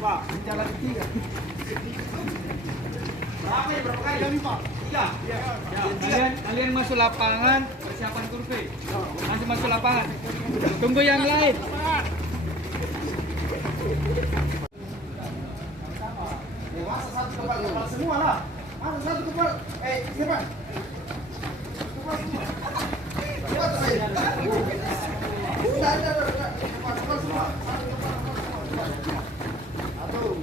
Pak, jalan tiga. Berapa ya? Berapa kali kami, Pak? Tiga. Kalian masuk lapangan, persiapan kurve. Langsung masuk lapangan. Tunggu yang lain. Ya, masa satu kepala semua lah. Masa satu kepala. Siapa? Kepala semua. Kepala saya. Udah. Kepala semua. Satu.